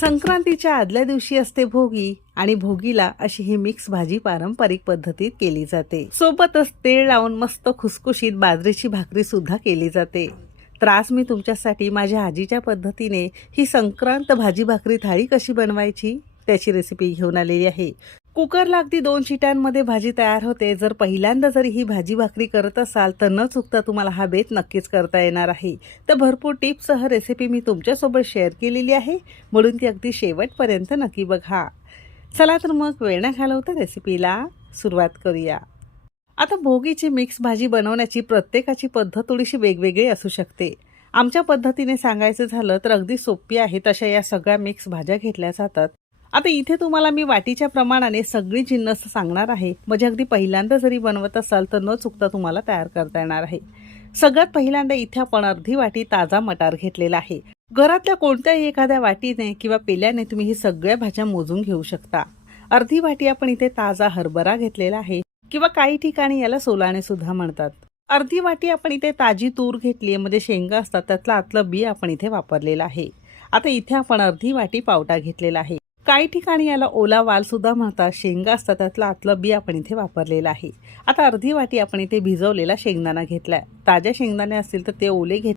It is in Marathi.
संक्रांतीच्या आदल्या दिवशी असते भोगी आणि भोगीला अशी ही मिक्स भाजी पारंपरिक पद्धतीत केली जाते। सोबतच तेल लावून मस्त खुसखुशीत बाजरीची भाकरी सुद्धा केली जाते। तर आज मी तुमच्यासाठी माझ्या आजीच्या पद्धतीने ही संक्रांत भाजी भाकरी थाळी कशी बनवायची त्याची रेसिपी घेऊन आलेली आहे। कुकरला अगदी 2 शिट्यांमध्ये भाजी तयार होते। जर पहिल्यांदा जरी ही भाजी भाकरी करत असाल तर न चुकता तुम्हाला हा बेत नक्कीच करता येणार आहे। तर भरपूर टिप्ससह रेसिपी मी तुमच्यासोबत शेअर केलेली आहे, म्हणून ती अगदी शेवटपर्यंत नक्की बघा। चला तर मग वेळ न घालवता रेसिपीला सुरुवात करूया। आता भोगीची मिक्स भाजी बनवण्याची प्रत्येकाची पद्धत थोडीशी वेगवेगळी असू शकते। आमच्या पद्धतीने सांगायचं झालं तर अगदी सोपी आहे तशा या सगळ्या मिक्स भाज्या घेतल्या जातात। आता इथे तुम्हाला मी वाटीच्या प्रमाणाने सगळी जिन्नस सांगणार आहे, म्हणजे अगदी पहिल्यांदा जरी बनवत असाल तर न चुकता तुम्हाला तयार करता येणार आहे। सगळ्यात पहिल्यांदा इथे आपण अर्धी वाटी ताजा मटार घेतलेला आहे। घरातल्या कोणत्याही एखाद्या वाटीने किंवा पेल्याने तुम्ही ही सगळ्या भाज्या मोजून घेऊ शकता। अर्धी वाटी आपण इथे ताजा हरभरा घेतलेला आहे, किंवा काही ठिकाणी याला सोलाणे सुद्धा म्हणतात। अर्धी वाटी आपण इथे ताजी तूर घेतली आहे, म्हणजे शेंगा असतात त्यातलं आतलं बी आपण इथे वापरलेलं आहे। आता इथे आपण अर्धी वाटी पावटा घेतलेला आहे, काही ठिकाणी याला ओला वाल सुद्धा म्हणतात। शेंगा असतात त्यातलं आतलं बी आपण इथे वापरलेलं आहे। आता अर्धी वाटी आपण इथे भिजवलेला शेंगदाणा घेतलाय। ताज्या शेंगदाणे असतील तर ते ओले